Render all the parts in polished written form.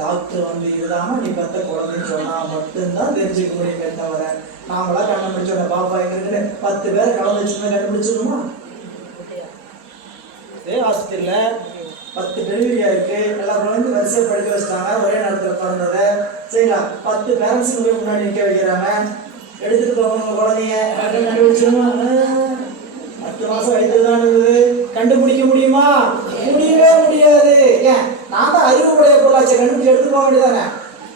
Doctor வந்து இதுதான் நீ பெத்த குழந்தைன்னு சொன்னா மட்டும்தான் தெரிஞ்சுக்க முடியுமே தவிர நாமளா கண்டுபிடிச்சோட பாப்பா எங்க 10 பேரை கலந்துச்சுன்னா கண்டுபிடிச்சிருமா? இதே ஹாஸ்பிட்டல்ல 10 டெலிவரியா இருக்கு, எல்லா குழந்தையும் வரிசையை படிக்க வச்சுட்டாங்க, ஒரே நேரத்தில் பிறந்ததை சரிங்களா. 10 பேரண்ட்ஸ் முன்னாடி நிற்க வைக்கிறாங்க, எடுத்துட்டு போவாங்க குழந்தைய கண்டுபிடிச்சிருமா? 10 மாசம் வயதுல தான் இருக்குது, கண்டுபிடிக்க முடியுமா? முடியவே முடியாது. ஏன்? நான் தான் அறிவுடைய பொருளாச்சை கண்டுபிடிச்சு எடுத்து போக வேண்டியதானே.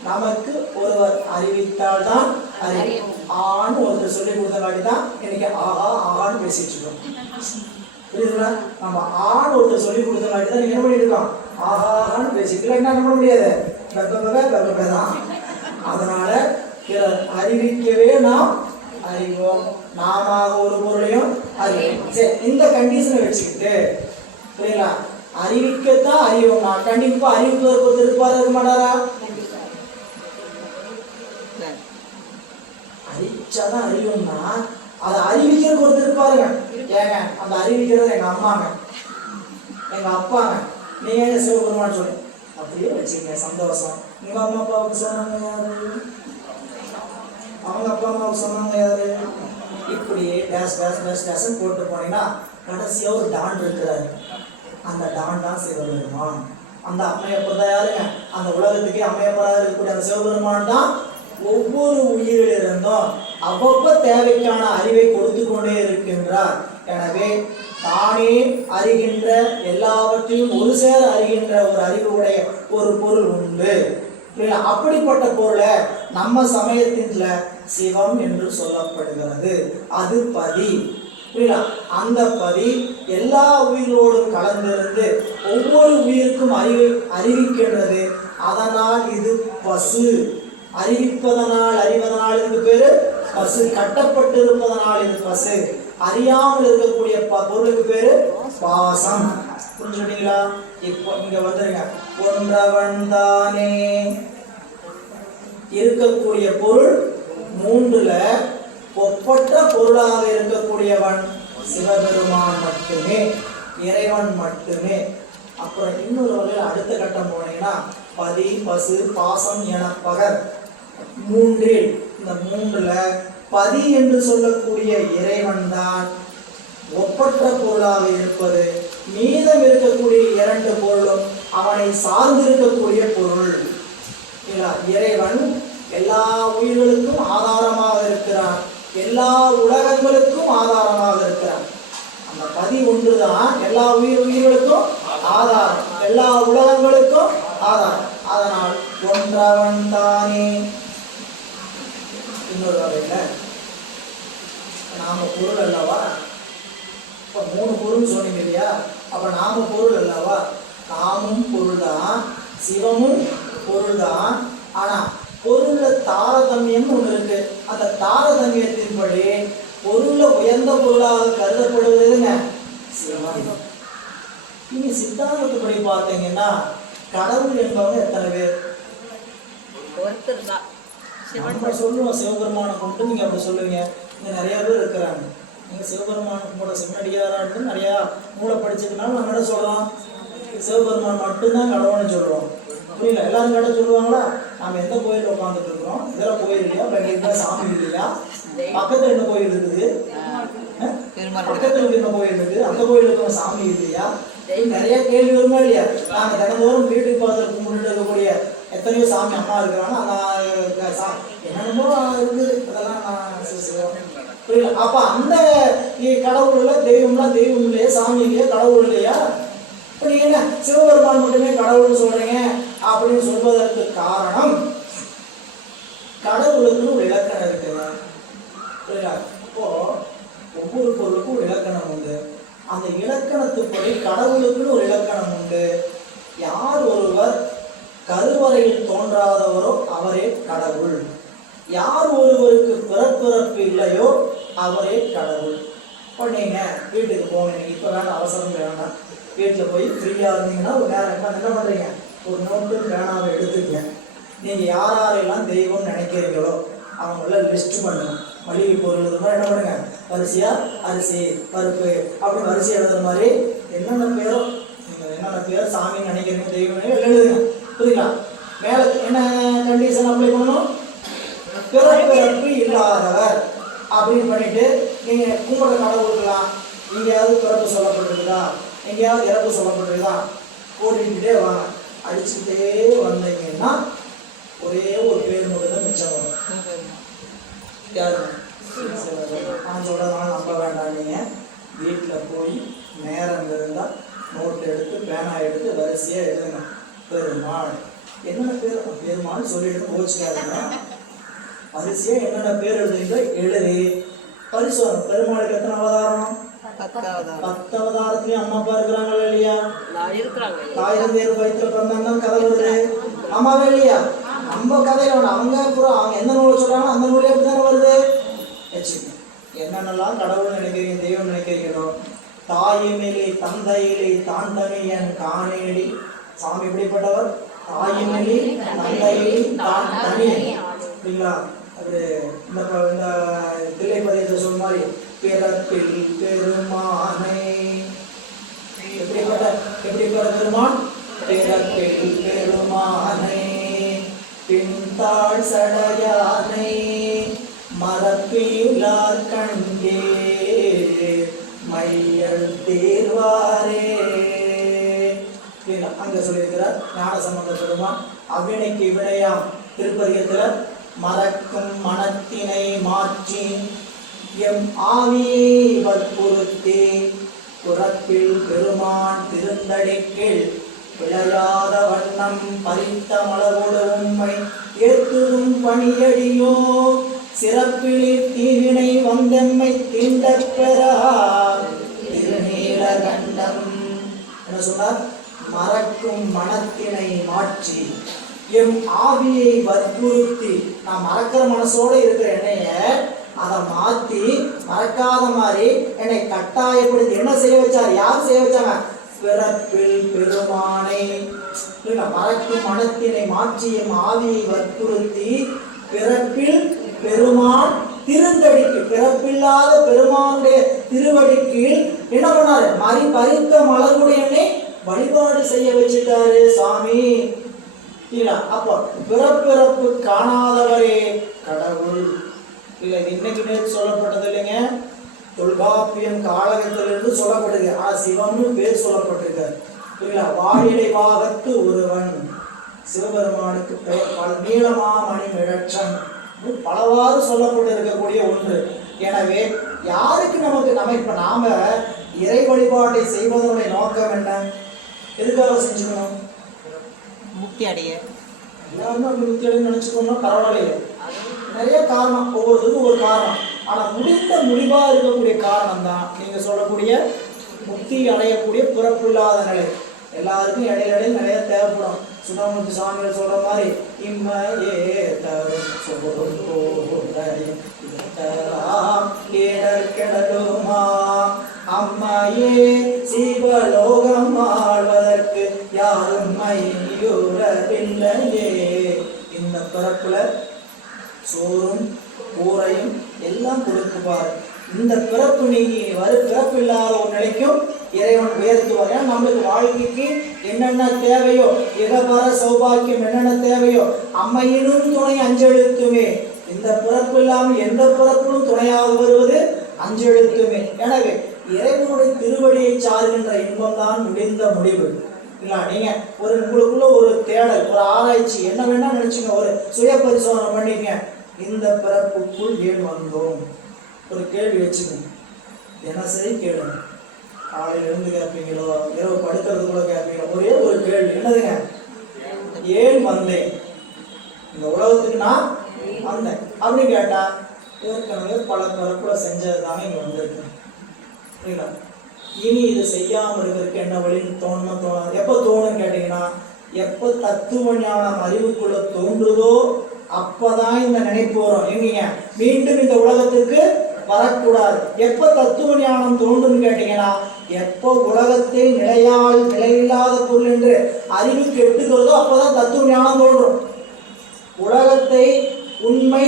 நமக்கு ஒருவர் அறிவித்தால் தான் அறிவு. ஆன்னு ஒருத்தர் சொல்லி கொடுத்தங்காட்டி தான் இன்னைக்கு ஆஹா ஆஹான்னு பேசிட்டு இருக்கோம். புரியுதுங்களா? நம்ம ஆண் ஒருத்தர் சொல்லி கொடுத்தங்காட்டி தான் நீங்க என்ன பண்ணிட்டு இருக்கோம்? ஆஹான்னு பேசிட்டு என்ன பண்ண முடியாது, தான். அதனால அறிவிக்கவே நாம் அறிவோம், நாம ஒரு பொருளையும் அறிவோம். சரி, இந்த கண்டிஷனை வச்சுக்கிட்டு புரியுங்களா, அறிவிக்கத்தான் அறிவோம். நான் கண்டிப்பா அறிவிப்பதற்கு ஒருத்தர் இருப்பாரு, இருக்க மாட்டாரா? அறிவிச்சாதான் அறிவும்னா அதை அறிவிக்கிறதுக்கு ஒருத்தர் இருப்பாருங்க. ஏங்க, அந்த அறிவிக்கிறது எங்க அம்மாங்க, எங்க அப்பாங்க. நீங்க எங்க சிவபெருமான்னு சொல்லி அப்படியே வச்சுங்க, சந்தோஷம். உங்க அம்மா அப்பாவுக்கு சொன்னாங்க யாரு? அவங்க அப்பா அம்மாவுக்கு சொன்னாங்க யாரு? இப்படி டேஷ் டேஷ் டேஷ் டேஷ் போட்டு போனீங்கன்னா கடைசியா ஒரு டான் இருக்கிறாரு, அந்த டான் தான் சிவபெருமான். அந்த அம்மையப்பர் தான் யாருங்க? அந்த உலகத்துக்கே அம்மையப்பராக இருக்கக்கூடிய அந்த சிவபெருமான் தான் ஒவ்வொரு உயிரிலிருந்தும் அவ்வப்ப தேவைக்கான அறிவை கொடுத்து கொண்டே இருக்கின்றார். எனவே தானே அறிகின்ற எல்லாவற்றையும் ஒரு சேர அறிகின்ற ஒரு அறிவுடைய ஒரு பொருள் உண்டு. அப்படிப்பட்ட பொருளை நம்ம சமயத்தின்ல சிவம் என்று சொல்லப்படுகிறது. அது பதி. அந்த பதி எல்லா உயிரோடும் கலந்திருந்து ஒவ்வொரு உயிருக்கும் அறிவிக்கின்றது. அதனால் இது பசு. அறிவிப்பதனால் அறிவதனால் இதுக்கு பேரு பசு. கட்டப்பட்டு இருப்பதனால் இது பசு. அறியாமல் இருக்கக்கூடிய பொருளுக்கு பேரு பாசம். புரிஞ்சுட்டீங்களா? இப்போ இங்க வந்துருங்க. ஒன்றவன் தானே இருக்கக்கூடிய பொருள் 3ல ஒப்பற்ற பொருளாக இருக்கக்கூடியவன் சிவபெருமான் மட்டுமே, இறைவன் மட்டுமே. அப்புறம் இன்னொரு வகையில் அடுத்த கட்டம் போனீங்கன்னா பதி பசு பாசம் என பகர் 3ல் இந்த 3ல பதி என்று சொல்லக்கூடிய இறைவன் தான் ஒப்பற்ற பொருளாக இருப்பது. மீதம் இருக்கக்கூடிய 2 பொருளும் அவனை சார்ந்து இருக்கக்கூடிய பொருள். இறைவன் எல்லா உயிர்களுக்கும் ஆதாரமாக இருக்கிறான், எல்லா உலகங்களுக்கும் ஆதாரமாக இருக்கிறான். அந்த பதி ஒன்றுதான் எல்லா உயிர்களுக்கும் ஆதாரம், எல்லா உலகங்களுக்கும் ஆதாரம். அதனால் ஒன்றவன் தானே. இன்னொரு வகையில நாம பொருள் அல்லவா? இப்ப 3 பொருள் சொன்னீங்க இல்லையா? அப்ப நாம பொருள் அல்லவா? நாமும் பொருள் தான், சிவமும் பொருள் தான். ஆனா பொருள்ல தாரதமியம் ஒன்று இருக்கு. அந்த தாரதமியத்தின்படி பொருள்ல உயர்ந்த பொருளாக கருதப்படுவதுங்க சிவம். நீங்க சித்தாந்தத்துப்படி பார்த்தீங்கன்னா கடவுள் என்பவங்க எத்தனை பேர்? நம்ம சொல்லுவோம் சிவபெருமானை கொண்டு, நீங்க அப்படி சொல்லுவீங்க. இங்க நிறைய பேர் இருக்கிறாங்க. நீங்க சிவபெருமானுக்கு கூட சிவனடியாரா இருந்து நிறைய மூளை படிச்சதுனால நம்ம என்ன சொல்றோம்? சிவபெருமான் மட்டும்தான் கடவுள்னு சொல்லுவோம். புரியல? எல்லாரும் கடை சொல்லுவாங்களா? நாம எந்த கோயில் உட்காந்துட்டு இருக்கிறோம்? இதெல்லாம் கோயில் இல்லையா? எங்க சாமி இல்லையா? பக்கத்துல என்ன கோயில் இருக்குது? பக்கத்துல என்ன கோயில் இருக்குது? அந்த கோயிலுக்கு சாமி இல்லையா? நிறைய கேள்வி வருமா இல்லையா? நாங்க தினந்தோறும் வீட்டுக்கு பார்த்து கும்பிட்டு இருக்கக்கூடிய எத்தனையோ சாமி அம்மா இருக்கிறாங்க. அந்த என்னென்னமோ இருக்குது, அதெல்லாம் நான் புரியல. அப்ப அந்த கடவுள்ல தெய்வம்லாம் தெய்வம் இல்லையா? சாமி இல்லையா? கடவுள் இல்லையா? இப்ப நீங்க என்ன சிவபெருமான் மட்டுமே கடவுள்னு சொல்றீங்க அப்படின்னு சொல்வதற்கு காரணம், கடவுளுக்குன்னு ஒரு இலக்கணம் இருக்குங்க. புரியல? இப்போ ஒவ்வொரு பொருளுக்கும் ஒரு இலக்கணம் உண்டு. அந்த இலக்கணத்துப்படி கடவுளுக்குன்னு ஒரு இலக்கணம் உண்டு. யார் ஒருவர் கருவறையில் தோன்றாதவரோ அவரே கடவுள். யார் ஒருவருக்கு பிறப்பிறப்பு இல்லையோ அவரே கடவுள். இப்போ நீங்க வீட்டுக்கு போங்க, நீங்க இப்ப வேணாம், அவசரம் வேணாம். வீட்டில் போய் ஃப்ரீயா இருந்தீங்கன்னா ஒரு நேரம் என்ன பண்றீங்க? ஒரு நோட்டு பேனாவை எடுத்துக்கங்க. நீங்க யார் யாரெல்லாம் தெய்வம் நினைக்கிறீங்களோ அவங்கள லிஸ்ட் பண்ணுங்க. மளிகை பொருள் இருந்தால் என்ன பண்ணுங்க? வரிசையா அரிசி பருப்பு அப்படி வரிசை எழுதுற மாதிரி என்னென்ன பேரோ, நீங்கள் என்னென்ன பேர் சாமி நினைக்கிறீங்க தெய்வம் எழுதுங்க. புரியுங்களா? மேல என்ன கண்டிஷன் அப்ளை பண்ணணும்? பிறப்பிறப்பு இல்லாதவர் அப்படின்னு பண்ணிட்டு நீங்க கும்பிட கடவுளுக்கலாம் எங்கேயாவது பிறப்பு சொல்லப்பட்டிருக்குதா, எங்கேயாவது இறப்பு சொல்லப்பட்டிருக்குதா, ஓடிக்கிட்டே வாங்க. அடிச்சுக்கிட்டே வந்தீங்கன்னா ஒரே ஒரு பேர் மட்டும் தான் மிச்சம் வரும். யாரு? நான் சொல்றதுனால நம்ப வேண்டாம். நீங்க வீட்டில் போய் நேரம் இருந்தால் நோட் எடுத்து பேனா எடுத்து வரிசையாக எழுதுங்க. பெருமாள் என்னென்ன பேர்? பெருமாள் சொல்லிட்டு போச்சுக்காதுங்க. வரிசையாக என்னென்ன பேர் எழுதுங்க எழுதி பரிசோதனை. பெருமாளுக்கு எத்தனை அவதாரம்? 10 அவதாரத்துலயும் அம்மா அப்பா இருக்கிறாங்களா இல்லையா? தாய் தந்தையர் வயிற்றுல பிறந்தாங்க கதை வருது. அம்மாவே இல்லையா? நம்ம கதையில வேணும். அவங்க எந்த நூலை சொல்றாங்களோ அந்த நூலே அப்படித்தானே வருது. வச்சுக்கோங்க. என்னென்னலாம் கடவுள் நினைக்கிறீங்க, தெய்வம் நினைக்கிறீங்களோ, தாயினிலே தந்தையிலே தான் தனியன் காணேடி. சாமி எப்படிப்பட்டவர்? தாயினிலே தந்தையிலே தான் தனியன். அப்படிங்களா? அது இந்த தில்லைப்பதியத்தை சொன்ன மாதிரி பிறப்பில் பெருமானை. எப்படிப்பட்ட பெருமான்? பிறப்பில் பெருமானை பின்தாள் சடையானை மரப்பிலார் கண்டே மையல் தேர்வாரே. அங்க சொல்லியிருக்கிறார் ஞானசம்பந்த பெருமான். அவ்வினைக்கு விடையாம் திருப்பதிகத்துல மறக்கும் மனத்தினை மாற்றி எம் ஆவியை வற்புறுத்தி புறப்பில் பெருமான் திருந்தடிக்கில் விளையாத வண்ணம் பறித்த மலரோடு உம்மை ஏற்றுதும் பணியடியோ சிறப்பில் தீவினை வந்தெம்மை தீண்டப் பெறார் திருநீலகண்டம். என்ன சொன்னார்? மறக்கும் மனத்தினை மாற்றி எம் ஆவியை வற்புறுத்தி. நான் மறக்கிற மனசோட இருக்கிற என்னைய அதை மாத்தி மறக்காத மாதிரி என்னை கட்டாயப்படுத்தி என்ன செய்ய வச்சார்? யார் செய்ய வச்சாங்க? பிறப்பில் பெருமானை. மறக்கும் மனத்தினை மாற்றி எம் ஆவியை வற்புறுத்தி பிறப்பில் பெருமான் திருந்தடிக்கு, பிறப்பில்லாத பெருமானுடைய திருவடிக்கு என்ன பண்ணாரு? பறித்த மலருடையனை வழிபாடு செய்ய வச்சுட்டாரு சாமி. அப்போ பிறப்பிறப்பு காணாதவரே கடவுள். இல்லை, இன்னைக்கு நேற்று சொல்லப்பட்டது இல்லைங்க, தொல்காப்பியம் காலகத்திலிருந்து சொல்லப்படுது. சிவம்னு பேர் சொல்லப்பட்டிருக்காரு. புரியல? வாழிலை பாகத்து ஒருவன் சிவபெருமானுக்கு பெயர் நீளமாமணி மிழற்றன் பலவாறு சொல்லப்பட்டு இருக்கக்கூடிய ஒன்று. எனவே யாருக்கு நம்ம இப்ப நாம இறை வழிபாட்டை செய்வதனுடைய நோக்கம் என்ன? எதுக்காக செஞ்சுக்கணும்? முக்தி அடைய. எல்லாருமே அப்படி முக்தி அடைய நினைச்சுக்கணும் பரவாயில்லையே. நிறைய காரணம், ஒவ்வொருத்தருக்கும் ஒரு காரணம். ஆனா முடிவா இருக்கக்கூடிய காரணம் தான் நீங்க சொல்லக்கூடிய முக்தி அடையக்கூடிய பிறப்பில்லாத நிலை. எல்லாருக்கும் இடையில நிறைய தேவைப்படும். சுடமுத்து சாமிகள் சொல்ற மாதிரி இம்மையே கெடலுமா அம்மையே சிவலோகம் ஆழ்வதற்கு யாரும் மையுறவில்லையே. இந்த பிறப்புல சோறும் கூரையும் எல்லாம் கொடுக்குப்பார். இந்த பிறப்பு நீங்கி பிறப்பு இல்லாத ஒரு நிலைக்கும் இறைவன் உயர்த்துவார். ஏன்னா நம்மளுக்கு வாழ்க்கைக்கு என்னென்ன தேவையோ, இகபர சௌபாக்கியம் என்னென்ன தேவையோ, அம்மையினும் துணை அஞ்செழுத்துமே. இந்த பிறப்பு இல்லாமல் எந்த பிறப்பிலும் துணையாக வருவது அஞ்செழுத்துமே. எனவே இறைவனுடைய திருவடியை சார்கின்ற இன்பம் தான் முடிந்த முடிவு. இல்ல, நீங்க உங்களுக்குள்ள ஒரு தேடல், ஒரு ஆராய்ச்சி என்ன வேணா நினைச்சுங்க, ஒரு சுய பரிசோதனை பண்ணிக்க. இந்த பிறப்புக்குள் ஏன் வந்தோம்? ஒரு கேள்வி வச்சுக்கோங்க. தினசரி கேளுங்க. காலையில இருந்து கேட்பீங்களோ, இரவு படுக்கிறதுக்குள்ள கேட்பீங்களோ, ஒரே ஒரு கேள்வி, என்னதுங்க? ஏன் வந்தேன்? இந்த உலகத்துக்கு நான் வந்தேன் அப்படின்னு கேட்டா ஏற்கனவே பல பிறப்புல செஞ்சதுதானே இங்க வந்திருக்கேன். புரியுதா? இனி இது செய்யாம இருக்கிறதுக்கு என்ன வழின்னு தோணுமா தோணாது? எப்ப தோணுன்னு கேட்டீங்கன்னா, எப்ப தத்துவ ஞானம் அறிவுக்குள்ள தோன்றுதோ அப்பதான் இந்த நினைப்பு வரும். எங்கீங்க மீண்டும் இந்த உலகத்துக்கு வரக்கூடாது. எப்ப தத்துவ ஞானம் தோன்றுன்னு கேட்டீங்கன்னா, எப்போ உலகத்தை நிலையில்லாத பொருள் என்று அறிவு கெட்டுக்கிறதோ அப்பதான் தத்துவ ஞானம் தோன்றும். உலகத்தை உண்மை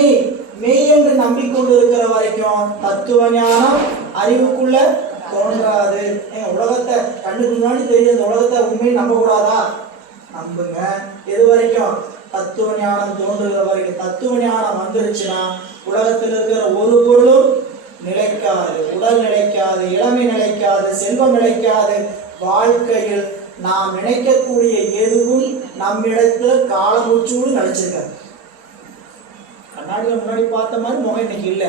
மெய் என்று நம்பிக்கொண்டு இருக்கிற வரைக்கும் தத்துவ ஞானம் அறிவுக்குள்ள தோன்றாது. உலகத்தை கண்ணுக்கு முன்னாடி தெரியும், இந்த உலகத்தை உண்மையை நம்ப கூடாதா? நம்புங்க. எது வரைக்கும்? தத்துவ ஞானம் தோன்றுகிற வரைக்கும். தத்துவ ஞானம் வந்துருச்சுன்னா உலகத்தில் இருக்கிற ஒரு பொருளும் நிலைக்காது. உடல் நிலைக்காது, இளமை நிலைக்காது, செல்வம் நிலைக்காது. வாழ்க்கையில் நாம் நினைக்கக்கூடிய எதுவும் நம்மிடத்துல காலமுச்சூடு நினைச்சிருக்காது. கண்ணாடியில் முன்னாடி பார்த்த மாதிரி முகம் இன்னைக்கு இல்லை.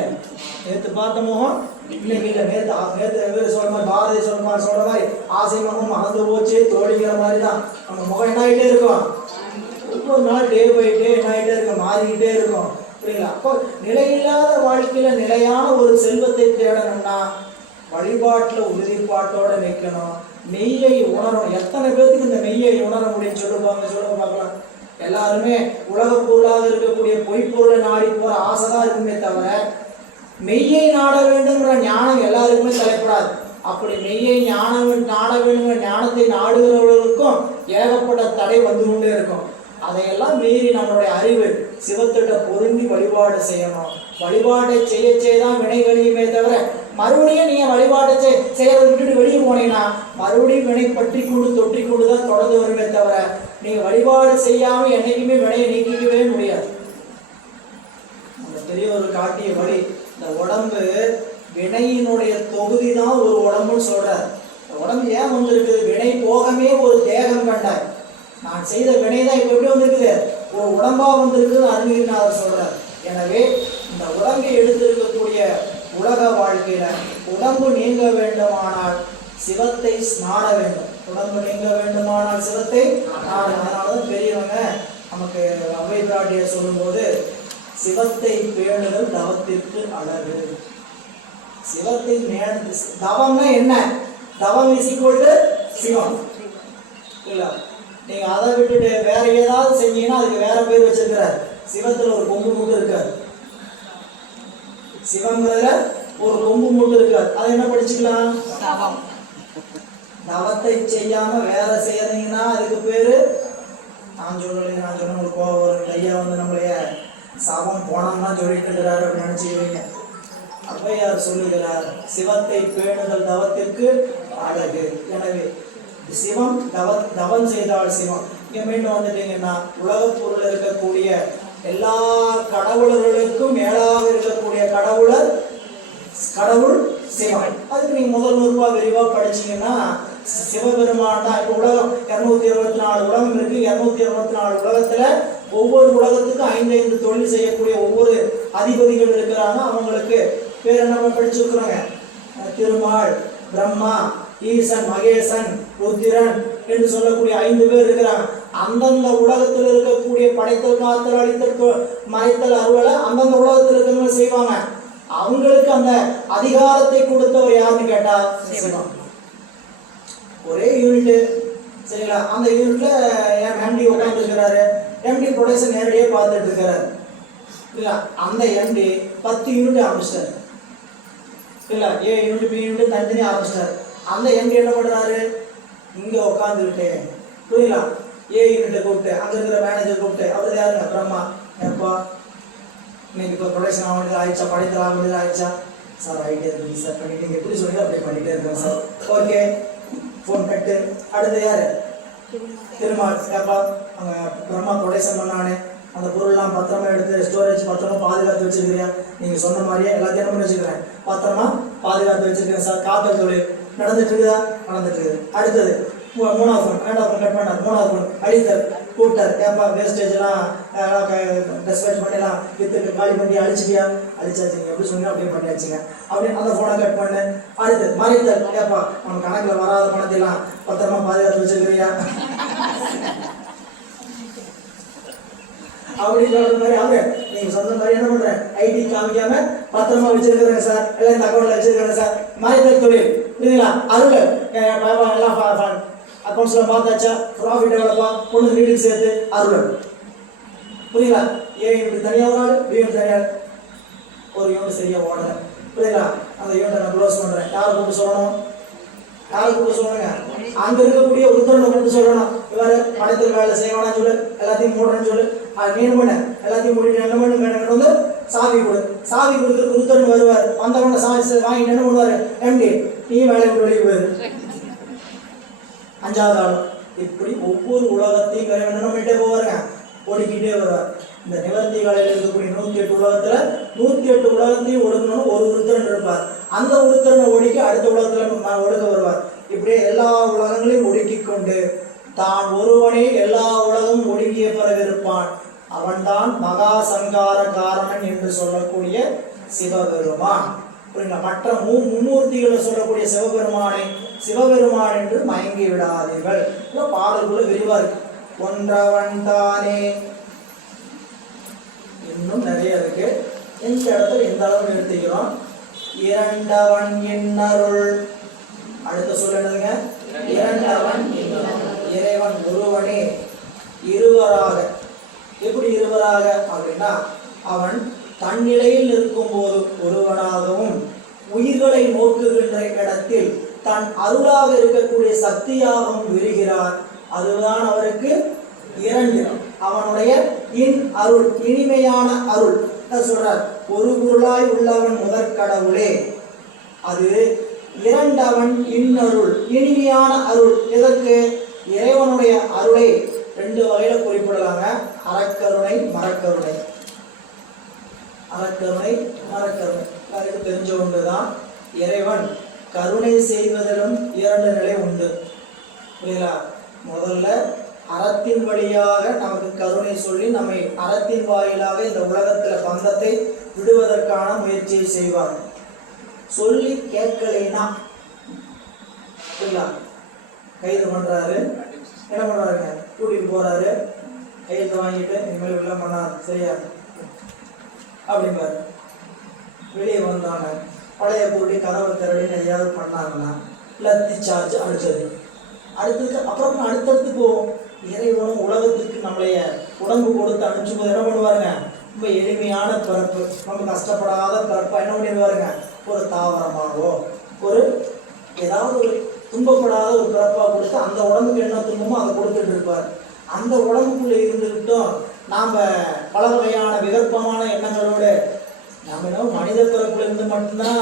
நேற்று பார்த்த முகம் இன்னைக்கு இல்லை. நேற்று சொல்ற மாதிரி பாரதி சொல்ற மாதிரி ஆசை முகம் மறந்து போச்சு தோழிங்கிற மாதிரி தான் நம்ம முகம் என்ன ஆகிட்டே இருக்கும். ஒவ்வொரு நாள் டே பை டே என்ன ஆகிட்டே இருக்கும், மாறிக்கிட்டே இருக்கும். புரியுங்களா? அப்போ நிலையில்லாத வாழ்க்கையில நிலையான ஒரு செல்வத்தை தேடணும்னா வழிபாட்டில் உறுதிப்பாட்டோட நிற்கணும். மெய்யை உணரணும். எத்தனை பேருக்கு இந்த மெய்யை உணர முடியும் சொல்லுவாங்க? சொல்லுங்க பார்க்கலாம். எல்லாருமே உலக பொருளாக இருக்கக்கூடிய பொய்ப்பொருளை நாடி போற ஆசைதான் இருக்குமே தவிர மெய்யை நாட வேண்டும்ங்கிற ஞானம் எல்லாருக்குமே தலைப்படாது. அப்படி மெய்யை நாட வேண்டுங்கிற ஞானத்தை நாடுகிறவர்களுக்கும் ஏகப்பட்ட தடை வந்து கொண்டே இருக்கும். அதையெல்லாம் மீறி நம்மளுடைய அறிவு சிவத்திட்ட பொருந்தி வழிபாடு செய்யணும். வழிபாட்டை செய்யதான் வினை கழியுமே தவிர மறுபடியும் நீங்க வழிபாட்டை செய்யறதை விட்டுட்டு வெளியே போனீங்கன்னா மறுபடியும் வினை பற்றி கொண்டு தொற்றி கொண்டு தான் தொடர்ந்து வருமே தவிர நீங்க வழிபாடு செய்யாம என்னைக்குமே வினையை நீக்கிக்கவே முடியாது. அந்த பெரியவர் காட்டிய வழி. இந்த உடம்பு வினையினுடைய தொகுதி தான் ஒரு உடம்புன்னு சொல்றார். இந்த உடம்பு ஏன் வந்திருக்குது? வினை போகமே ஒரு தேகம் கண்டார். நான் செய்த வினை தான் இப்ப எப்படி வந்திருக்குது? ஒரு உடம்பா வந்திருக்குது அருணகிரிநாதர் சொல்றார். எனவே இந்த உடம்பை எடுத்திருக்கக்கூடிய உலக வாழ்க்கையில உடம்பு நீங்க வேண்டுமானால் சிவத்தை நாட வேண்டும். உடம்பு நீங்க வேண்டுமானால் சிவத்தை நாட. அதனாலதான் பெரியவங்க நமக்கு அவை பிராட்டிய சொல்லும் போது சிவத்தை பேணுதல் தவத்திற்கு அழகு. சிவத்தை தவம்னா என்ன? தவம் இசிக்கொண்டு சிவம் இல்ல. நீங்க அதை விட்டுட்டு வேற ஏதாவது செஞ்சீங்கன்னா அதுக்கு வேற பேர் வச்சிருக்கிறார். சிவத்துல ஒரு கொம்பு மூட்டு இருக்காது. சிவங்கிறதுல ஒரு கொம்பு மூட்டு இருக்காது. அதை என்ன படிச்சுக்கலாம்? தவத்தை செய்யாம வேற செய்யறீங்கன்னா அதுக்கு பேரு நான் சொன்ன ஒரு கோவம் ஐயா வந்து நம்மளைய சவம் போனோம்னா சொல்லிட்டு இருக்கிறாரு அப்படின்னு நினைச்சுக்கிறீங்க. ஔவையார் சொல்லுகிறார், சிவத்தை பேணுதல் தவத்திற்கு அழகு. எனவே சிவம் தவம் செய்தால் சிவம். இங்க மீண்டும் வந்துட்டீங்கன்னா உலக பொருள் இருக்கக்கூடிய எல்லா கடவுளர்களுக்கும் மேலாக இருக்கக்கூடிய கடவுள் சிவன். அதுக்கு நீங்க முதல் நூறுபா விரிவா படிச்சீங்கன்னா சிவபெருமான் தான். இப்ப உலகம் 224 உலகம் இருக்கு. 224 உலகத்துல ஒவ்வொரு உலகத்துக்கும் 5 தொழில் செய்யக்கூடிய ஒவ்வொரு அதிபதிகள் இருக்கிறாங்க. அவங்களுக்கு பேர் என்ன படிச்சிருக்கிறாங்க? திருமால், பிரம்மா, ஈசன், மகேசன், ருத்திரன் என்று சொல்லக்கூடிய 5 பேர் இருக்கிறாங்க. அந்தந்த உலகத்தில் இருக்கக்கூடிய படைத்தல், காத்தல், அழித்தல், மறைத்தல், அருளை அந்தந்த உலகத்தில் இருக்கிறவங்க செய்வாங்க. அவங்களுக்கு அந்த அதிகாரத்தை கொடுத்தவர் யாருன்னு கேட்டா சிவம். ஒரே யூனிட் சரிங்களா? அந்த யூனிட்ல எம்டி உட்கார்ந்து இருக்கிறாரு. எம்டி ப்ரொடக்ஷன் நேரடியாக பார்த்துட்டு இருக்கிறாரு இல்ல. அந்த எம்டி 10 யூனிட் ஆரம்பிச்சிட்டாரு இல்ல. ஏ யூனிட் பி யூனிட் தனித்தனி ஆரம்பிச்சிட்டாரு. அந்த எம்டி என்ன பண்றாரு? இங்க உட்காந்துக்கிட்டு புரியல. ஏ யூனிட்டை கூப்பிட்டு அங்க இருக்கிற மேனேஜர் கூப்பிட்டு அவர் யாருங்க? பிரம்மா. எப்பா இன்னைக்கு இப்போ ப்ரொடக்ஷன் ஆகுது ஆயிடுச்சா? படைத்தல் ஆகுது ஆயிடுச்சா? சார் ஆகிட்டே இருக்கு சார். பண்ணிட்டு நீங்கள் எப்படி சொல்லுங்க அப்படியே பண்ணிட்டே இருக்கேன் சார். ஓகே, ஃபோன் கட்டு. அடுத்து யாரு? திருமால். ஏப்பா அங்கே பிரம்மா ப்ரொடக்ஷன் பண்ணானே அந்த பொருள்லாம் பத்திரமா எடுத்து ஸ்டோரேஜ் பத்திரமா பாதுகாத்து வச்சிருக்கிறியா? நீங்கள் சொன்ன மாதிரியே எல்லாத்தையும் என்ன பண்ணி வச்சுக்கிறேன்? பத்திரமா பாதுகாத்து வச்சிருக்கேன் சார். காத்தல் தொழில் நடந்துட்டு இருக்குதா? நடந்துட்டு இருக்குது. அடுத்தது 3வது ஃபோன். 2வது ஃபோன் கட் பண்ணார். 3வது ஃபோன் அழித்தார். கூப்பிட்டார். ஏப்பா வேஸ்டேஜ்லாம் டெஸ்பேச் பண்ணிடலாம், வித்துக்கு காலி பண்ணி அழிச்சிட்டியா? அழிச்சாச்சு. நீங்கள் எப்படி சொன்னீங்க அப்படியே பண்ணியாச்சுங்க. அப்படியே அந்த ஃபோனை கட் பண்ணு. அடுத்து மறைத்தல். ஏப்பா நம்ம கணக்கில் வராத பணத்தையெல்லாம் பத்திரமா பாதுகாத்து வச்சிருக்கிறியா? அப்படி சொல்ற மாதிரி அவரு நீங்க சொன்ன மாதிரி என்ன பண்றேன்? ஐடி காமிக்காம பத்திரமா வச்சிருக்கிறேன் சார், எல்லாம் இந்த அக்கௌண்ட்ல வச்சிருக்கிறேன் சார். மறைத்தல் தொழில் புரியுதுங்களா? அருள் எல்லாம் அக்கௌண்ட்ஸ்ல பார்த்தாச்சா? ப்ராஃபிட் எவ்வளோப்பா? பொண்ணு வீட்டுக்கு சேர்த்து அருள் புரியுங்களா? ஏ யூனிட் தனியாக ஒரு ஆள், பி யூனிட் தனியாக ஒரு யூனிட் சரியா ஓடுறேன் புரியுங்களா? அந்த யூனிட்டை நான் க்ளோஸ் பண்றேன். யாரை கூப்பிட்டு சொல்லணும்? யாரை கூப்பிட்டு சொல்லுங்க? அங்க இருக்கக்கூடிய உத்தரவை கூப்பிட்டு சொல்லணும். இவரு படத்தில் வேலை செய்வானு சொல்லு, எல்லாத்தையும் மூடுறேன்னு சொல்லு. நீன் பண்ண எல்லாத்தையும் மூடிட்டு என்ன பண்ணு வந்து சாவி கொடு. சாவி கொடுத்து உத்தரன் வருவார். வந்தவன சாவி வாங்கி என்ன பண்ணுவாரு? எம்டி நீ வேலை விட்டு வெளியே போயிரு. 5வது ஆள். இப்படி ஒவ்வொரு உலகத்தையும் பண்ணிட்டே போவாருங்க. ஒடுக்கிட்டே வருவார். இந்த நிவர்த்தி காலையில் இருக்கக்கூடிய 108 உலகத்துல 108 உலகத்தையும் ஒடுக்கணும்னு ஒரு உருத்தரன் இருப்பார். அந்த உருத்தரனை ஒடுக்கி அடுத்த உலகத்துல ஒடுக்க வருவார். இப்படியே எல்லா உலகங்களையும் ஒடுக்கி கொண்டு தான் ஒருவனே எல்லா உலகம் ஒடுங்கிய பிறகு இருப்பான். அவன்தான் மகா சங்கார காரணன் என்று சொல்லக்கூடிய சிவபெருமான். மற்ற மும்மூர்த்திகளை சொல்லக்கூடிய சிவபெருமானை சிவபெருமான் என்று மயங்கி விடாதீர்கள். பாடல்குள்ள விரிவா இருக்கு. ஒன்றவன் தானே, இன்னும் நிறைய இருக்கு. இந்த இடத்துல எந்த அளவு நிறுத்திக்கிறோம்? இரண்டவன் இன்னருள். அடுத்த சொல்ல என்னதுங்க? இரண்டவன் இறைவன் ஒருவனே இருவராக. எப்படி இருவராக அப்படின்னா, அவன் தன்னிலையில் இருக்கும் போது ஒருவனாகவும் உயிர்களை நோக்குகின்ற இடத்தில் தன் அருளாக இருக்கக்கூடிய சக்தியாகவும் விரிகிறார். அதுதான் அவருக்கு இரண்டு. அவனுடைய இன் அருள், இனிமையான அருள் சொல்றார். ஒரு பொருளாய் உள்ளவன் முதற் கடவுளே. அது இரண்டவன் இன்னருள், இனிமையான அருள். எதற்கு? இறைவனுடைய அருளை ரெண்டு வகையில குறிப்பிடலாங்க. அறக்கருணை, மரக்கருணை. அறக்கருணை, மரக்கருணை அதுக்கு தெரிஞ்ச ஒன்றுதான். இறைவன் கருணை செய்வதிலும் இரண்டு நிலை உண்டு. புரியுதா? முதல்ல அறத்தின் வழியாக நமக்கு கருணை சொல்லி நம்மை அறத்தின் வாயிலாக இந்த உலகத்துல பந்தத்தை விடுவதற்கான முயற்சியை செய்வார். சொல்லி கேட்கலைன்னா கைது பண்றாரு. என்ன பண்றாருங்க? கூட்டிட்டு போறாரு, கையெழுத்து வாங்கிட்டு இனிமேல் எல்லாம் பண்ணாரு, சரியா அப்படிம்பாரு. வெளியே வந்தாங்க, பழைய கூட்டி கதவை திரடின்னு எதையாவது பண்ணாங்கன்னா லத்தி சார்ஜ் அடிச்சது. அடுத்தடுத்து போவோம். இறைவனும் உலகத்துக்கு நம்மளைய உடம்பு கொடுத்து அனுப்பிச்சு போது என்ன பண்ணுவாருங்க? ரொம்ப எளிமையான பிறப்பு, ரொம்ப கஷ்டப்படாத பிறப்பா என்ன பண்ணிடுவாருங்க? ஒரு தாவரமாகவோ ஒரு ஏதாவது ஒரு துன்பப்படாத ஒரு பிறப்பா கொடுத்து அந்த உடம்புக்கு என்ன துன்பமோ அதை கொடுத்துட்டு இருப்பார். அந்த உடம்புக்குள்ள இருந்துகிட்டும் நாம பல வகையான விகற்பமான எண்ணங்களோடு, நம்ம என்ன மனித பிறப்புல இருந்து மட்டும்தான்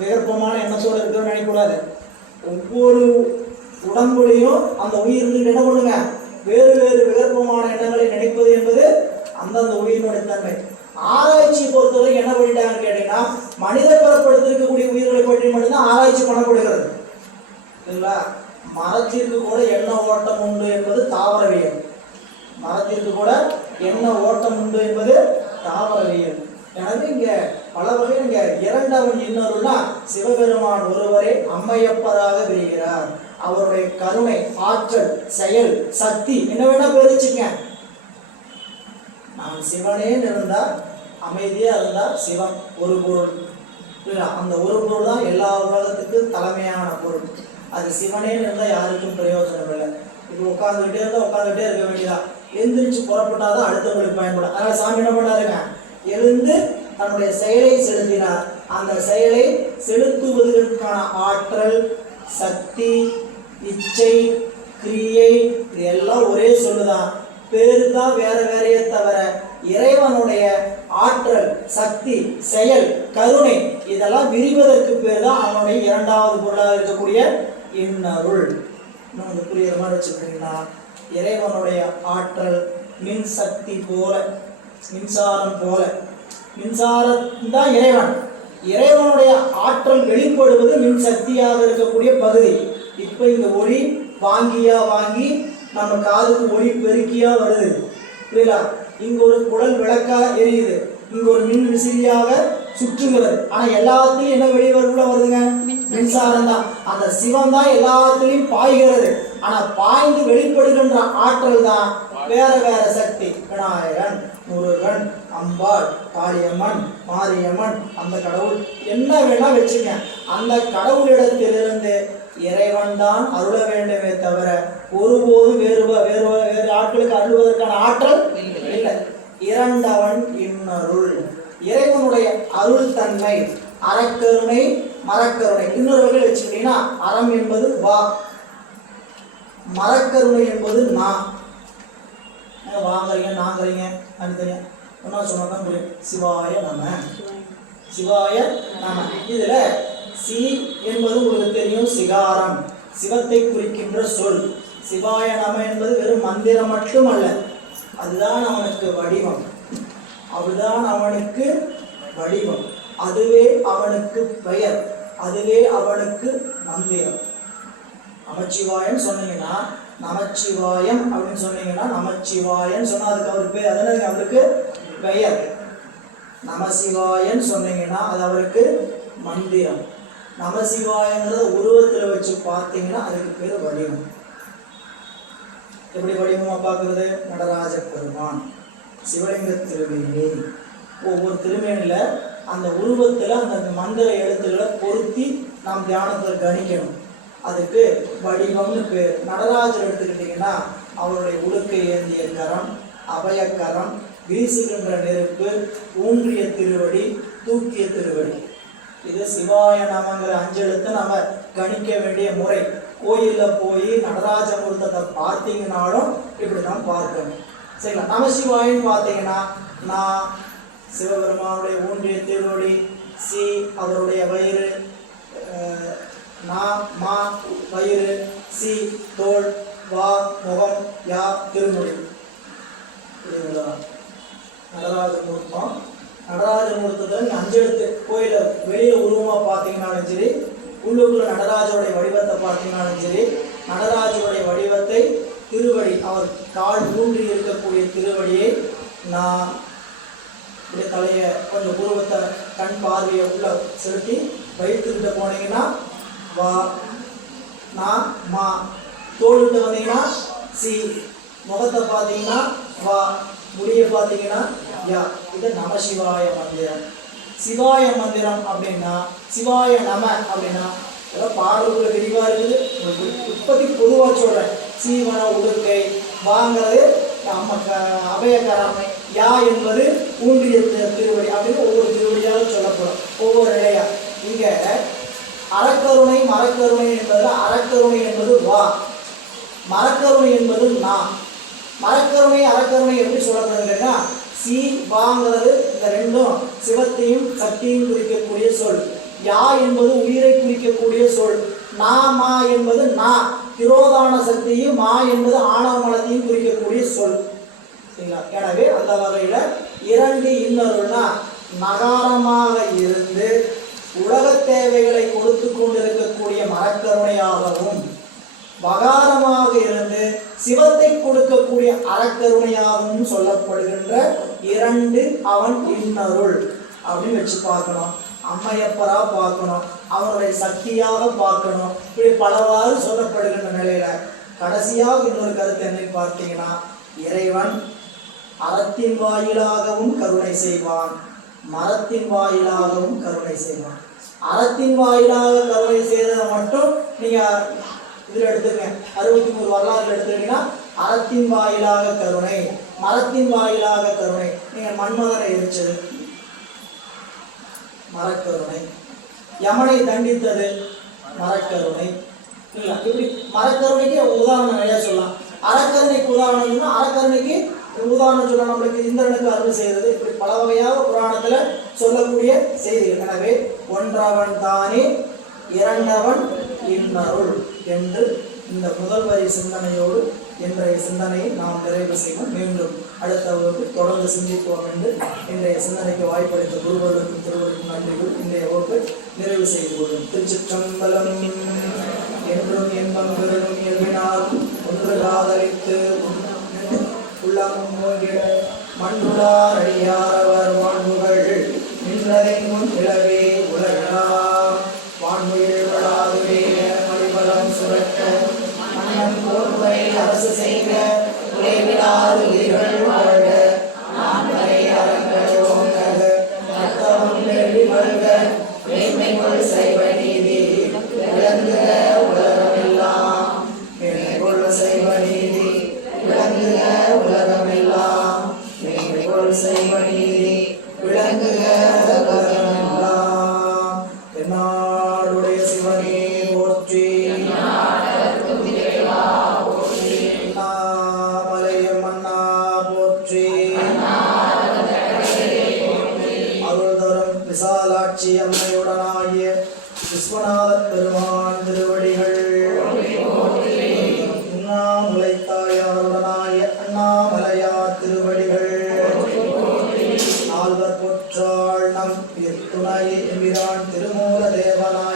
விகற்பமான எண்ணத்தோடு இருக்கிறோம்னு நினைக்கக்கூடாது. ஒவ்வொரு உடம்புலையும் அந்த உயிர் இருந்து என்ன பண்ணுங்க? வேறு வேறு விகற்பமான எண்ணங்களை நினைப்பது என்பது அந்தந்த உயிரினுடைய தன்மை. ஆராய்ச்சியை பொறுத்தவரை என்ன பண்ணிட்டாங்கன்னு கேட்டீங்கன்னா, மனித பிறப்படுத்திருக்கக்கூடிய உயிர்களை பற்றி மட்டும்தான் ஆராய்ச்சி பண்ணப்படுகிறது. இல்லைங்களா? மரத்திற்கு கூட எண்ண ஓட்டம் உண்டு என்பது தாவரவியல். மரத்திற்கு கூட எண்ண ஓட்டம் உண்டு என்பது தாவரவியல். எனவே இங்க பல வகை இங்க இரண்டவன் இன்னொருனா சிவபெருமான் ஒருவரே அம்மையப்பராக விரிகிறார். அவருடைய கருணை, ஆற்றல், செயல், சக்தி என்ன வேணா பேரிச்சுங்க. நான் சிவனேன்னு இருந்தா, அமைதியா இருந்தா சிவம் ஒரு பொருள். அந்த ஒரு பொருள் தான் எல்லா உலகத்துக்கும் தலைமையான பொருள். அது சிவனேன்னு இருந்தால் யாருக்கும் பிரயோஜனம் இல்லை. இப்போ உட்காந்துக்கிட்டே இருந்தால் உட்காந்துக்கிட்டே இருக்க வேண்டியதான். எந்திரிச்சு புறப்பட்டாதான் அடுத்தவங்களுக்கு பயன்படும். அதனால சாமி என்ன பண்ணாருங்க? எழுந்து தன்னுடைய செயலை செலுத்தினார். அந்த செயலை செலுத்துவதற்கான ஆற்றல், சக்தி, இச்சை, கிரியை இது எல்லாம் ஒரே சொல்லுதான். பேரு தான் வேற வேறையே தவிர இறைவனுடைய ஆற்றல், சக்தி, செயல், கருணை இதெல்லாம் விரிவதற்கு பேர் தான் அவனுடைய இரண்டாவது பொருளாக இருக்கக்கூடிய இன்னருள். இன்னும் புரியுற மாதிரி வச்சுக்கிட்டீங்கன்னா, இறைவனுடைய ஆற்றல் மின் சக்தி போல, மின்சாரம் போல. மின்சாரம் தான் இறைவன். இறைவனுடைய ஆற்றல் வெளிப்படுவது மின் சக்தியாக இருக்கக்கூடிய பகுதி. இப்போ இந்த ஒளி வாங்கி நம்ம காதுக்கு ஒளி பெருக்கியா வருது, புரியல? இங்க ஒரு குழல் விளக்கா எரியுது, இங்க ஒரு மின் விசிறியாக சுற்றுகிறது. ஆனா எல்லாத்துலயும் என்ன வெளிவருக்குள்ள வருதுங்க? மின்சாரம் தான். அந்த சிவம் தான் எல்லாத்துலயும் பாய்கிறது. ஆனா பாய்ந்து வெளிப்படுகின்ற ஆற்றல் தான் வேற வேற சக்தி. விநாயகன், முருகன், அம்பாள், காளியம்மன், மாரியம்மன், அந்த கடவுள் என்ன வேணா வச்சுங்க. அந்த கடவுளிடத்திலிருந்து இறைவன் தான் அருள வேண்டுமே தவிர ஒருபோதும் வேறு ஆட்களுக்கு அருள்வதற்கான ஆற்றல் இல்லை. இரண்டவன் இன்னருள். இறைவனுடைய அருள் தன்மை அறக்கருணை, மரக்கருணை. இன்னொரு வகையில் வச்சுக்கிட்டீங்கன்னா, அறம் என்பது வா, மரக்கருணை என்பது நான். வாங்குறீங்க, நாங்குறீங்க, தனித்தனியா ஒன்னா சொன்னதான் புரியும். சிவாய நம, சிவாய நம. இதுல சி என்பது உங்களுக்கு தெரியும், சிகாரம், சிவத்தை குறிக்கின்ற சொல். சிவாய நம என்பது வெறும் மந்திரம் மட்டுமல்ல, அதுதான் அவனுக்கு வடிவம். அதுதான் அவனுக்கு வடிவம். அதுவே அவனுக்கு பெயர். அதுவே அவனுக்கு மந்திரம். நமச்சிவாயம் சொன்னீங்கன்னா, நமச்சிவாயம் அப்படின்னு சொன்னீங்கன்னா, நமச்சிவாயன்னு சொன்னா அதுக்கு அவருக்கு பேர். அதனால அவருக்கு பெயர். நமசிவாயன்னு சொன்னீங்கன்னா அது அவருக்கு மந்திரம். நமசிவாயங்கிறத உருவத்தில் வச்சு பார்த்தீங்கன்னா அதுக்கு பேர் வடிவம். எப்படி வடிவமா பார்க்கறது? நடராஜ பெருமான், சிவலிங்க திருமேனி. ஒவ்வொரு திருமேனில அந்த உருவத்தில் அந்த மந்திர எழுத்துக்களை பொருத்தி நாம் தியானத்தில் கணிக்கணும். அதுக்கு வடிவம்னு பேர். நடராஜர் எடுத்துக்கிட்டிங்கன்னா அவருடைய உடுக்கை ஏந்திய கரம், அபயக்கரம், வீசுகின்ற நெருப்பு, ஊன்றிய திருவடி, தூக்கிய திருவடி. இது சிவாய நமங்கிற அஞ்செழுத்தை நம்ம கணிக்க வேண்டிய முறை. கோயிலில் போய் நடராஜ மூர்த்தத்தை பார்த்தீங்கன்னாலும் இப்படி தான் பார்க்கணும். சரிங்களா? நமசிவாயின்னு பார்த்தீங்கன்னா, நான் சிவபெருமானுடைய ஊன்றிய திருவடி, சி அவருடைய வயிறு, நா மா வயிறு, சி தோல், வா முகம், யா திருமுடி. நடராஜ மூர்த்தம். நடராஜ மூர்த்தத்தில் அஞ்செழுத்து கோயிலில் வெளியில் உருவமாக பார்த்தீங்கன்னாலும் சரி, உள்ளுக்குள்ள நடராஜருடைய வடிவத்தை பார்த்தீங்கன்னாலும் சரி, நடராஜருடைய வடிவத்தை திருவடி, அவர் கால் ஊன்றி இருக்கக்கூடிய திருவடியை நான் இப்படி தலையை கொஞ்சம் உருவத்தை கண் பார்வையை உள்ள செலுத்தி வைத்துக்கிட்ட போனீங்கன்னா வா, நான் மா, தோளுட்டு வந்தீங்கன்னா சி, முகத்தை பார்த்தீங்கன்னா வா, முடியை பார்த்தீங்கன்னா யா. இது நமசிவாய மந்திரம். சிவாய மந்திரம் அப்படின்னா, சிவாய நம அப்படின்னா இதெல்லாம் பாடல்குள்ள விரிவாக இருக்குது. இப்போதைக்கு பொதுவாக சொல்கிறேன். சீவன உடுக்கை, வாங்கிறது நம்ம அபயக்கரம், யா என்பது ஊன்றிய திருவடி அப்படின்னு ஒவ்வொரு திருவடியாக சொல்லப்படும். ஒவ்வொரு நிலையா இங்கே அறக்கருணை மரக்கருணை என்பதில் அறக்கருணை என்பது வா, மரக்கருணை என்பது நான். மரக்கருணை அறக்கருணை எப்படி சொல்லப்படுதுன்னா, சி வாங்கிறது இந்த ரெண்டும் சிவத்தையும் சக்தியும் குறிக்கக்கூடிய சொல். யா என்பது உயிரை குறிக்கக்கூடிய சொல். நா மா என்பது நா திரோதான சக்தியும், மா என்பது ஆணவ மலத்தையும் குறிக்கக்கூடிய சொல். சரிங்களா? எனவே அந்த வகையில இரண்டு இன்னொருனா நகாரமாக இருந்து உலக தேவைகளை கொடுத்து கொண்டிருக்கக்கூடிய மரக்கருணையாகவும், வகாரமாக இருந்து சிவத்தை கொடுக்கக்கூடிய அறக்கருணையாகவும் சொல்லப்படுகின்ற இரண்டு அவன் இன்னருள் அப்படின்னு வச்சு பார்க்கணும். அம்மையப்பரா பார்க்கணும், அவனுடைய சக்தியாக பார்க்கணும். இப்படி பலவாறு சொல்லப்படுகின்ற நிலையில கடைசியாக இன்னொரு கருத்து என்னை பார்த்தீங்கன்னா, இறைவன் அறத்தின் வாயிலாகவும் கருணை செய்வான், மரத்தின் வாயிலாகவும் கருணை செய்வான். அறத்தின் வாயிலாக கருணை செய்ததை மட்டும் நீங்க இதில் எடுத்துங்க. 63 வரலாறுகள் எடுத்துக்கிட்டீங்கன்னா அறத்தின் வாயிலாக கருணை, மரத்தின் வாயிலாக கருணை. நீங்கள் மன்மதனை எரிச்சது மரக்கருணை, யமனை தண்டித்தது மரக்கருணை. இல்லை, இப்படி மரக்கருணைக்கு உதாரணம் நிறையா சொல்லலாம். அறக்கருணைக்கு உதாரணம் சொன்னால் அறக்கருணைக்கு உதாரணம் சொல்ல நம்மளுக்கு இந்திரனுக்கு அருள் செய்தது. இப்படி பல வகையாக புராணத்தில் சொல்லக்கூடிய செய்திகள். எனவே ஒன்றவன் தானே இரண்டவன் இன்னருள் என்று இந்த முதல் வரி சிந்தனையோடு இன்றைய சிந்தனையை நாம் நிறைவு செய்வோம். மீண்டும் அடுத்த வகுப்பு தொடர்ந்து சிந்திப்போம் என்று இன்றைய சிந்தனைக்கு வாய்ப்பளித்த குருவர்களுக்கும் திருவருக்கும் நன்றிகள். இன்றைய வகுப்பை நிறைவு செய்து கொள்ளும். திருச்சிற்றம்பலம். என்றும் இன்பம் பெருகும் இயல்பினால் ஒன்று காதலித்து உள்ளமும் மூங்கிட மண்ணுளார் அடியாரவர் வான்முகள் நின்றதை முன் நிலவே உலகலாம் வான்முயில் வளாதுவே மணிபலம் சுரக்க மன்னன் போர்வை அரசு செய்க உழைவிலாது உயிர்கள் வாழ்க நான்கரை அறங்கள் ஓங்க நத்தவம் வெள்ளி வல்க மேன்மைக்குள் சைவ நீதி விளங்குக உலகமெல்லாம். மேன்மைக்குள் சைவ நீதி விளங்குக உலகமெல்லாம். மேன்மைக்குள் சைவ நீதி விளங்குக உலகமெல்லாம். என்னாடுடைய சிவனே போற்றி, அண்ணாமலையம் அண்ணா போற்றி, அருள் தரும் விசாலாட்சி அம்மையுடனாகிய விஸ்வநாத பெருமான் திருவடிகள், அண்ணாமலை தாயாருடனாகிய அண்ணாமலையார் திரு வாழ்நம் துணை எம்பிரான் திருமூல தேவனார்